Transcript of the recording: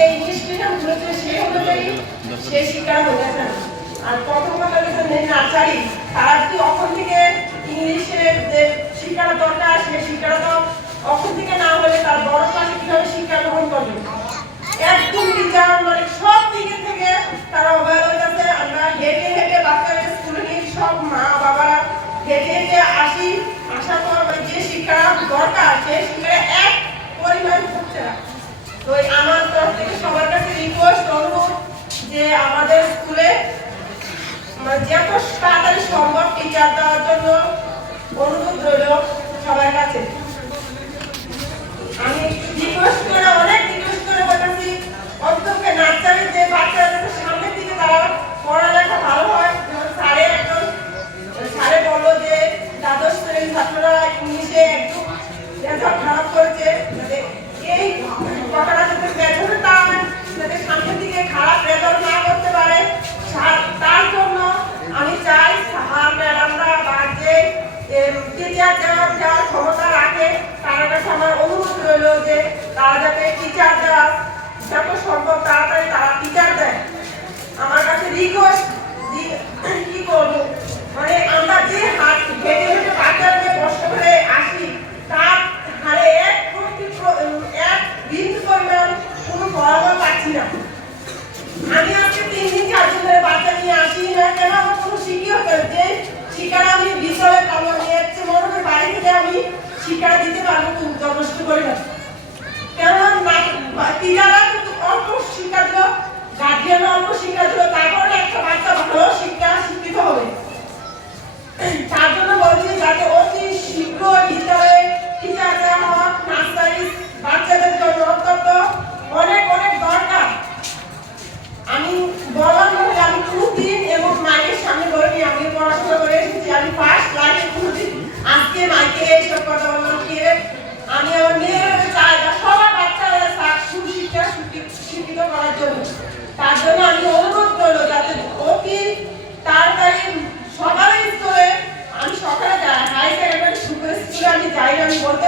যে English medium গুলোতে সেই না আর প্রথম কথা নার্সারি তারা কি অখন থেকে তো আমার তরফ থেকে সবার কাছে রিকোয়েস্ট অনুরোধ যে আমাদের স্কুলে মানে যত তাড়াতাড়ি সম্ভব টিচার দেওয়ার জন্য অনুরোধ রইল সবার কাছে। রইল যে তারা যাতে টিচার দেওয়া যত সম্ভব তাড়াতাড়ি তারা টিচার দেয়। আমার কাছে রিকোয়েস্ট কি করব মানে আমরা যে হাত হেঁটে হেঁটে বাচ্চাদের কষ্ট করে আসি, তার হারে এক এক বিন্দু পরিমাণ কোনো ফলাফল পাচ্ছি না। আমি আজকে তিন দিন চার দিন ধরে বাচ্চা নিয়ে আসি, না কেন? আমার কোনো শিখিয়ে হতে জন্মাষ্টমী করে না। আমি বলতে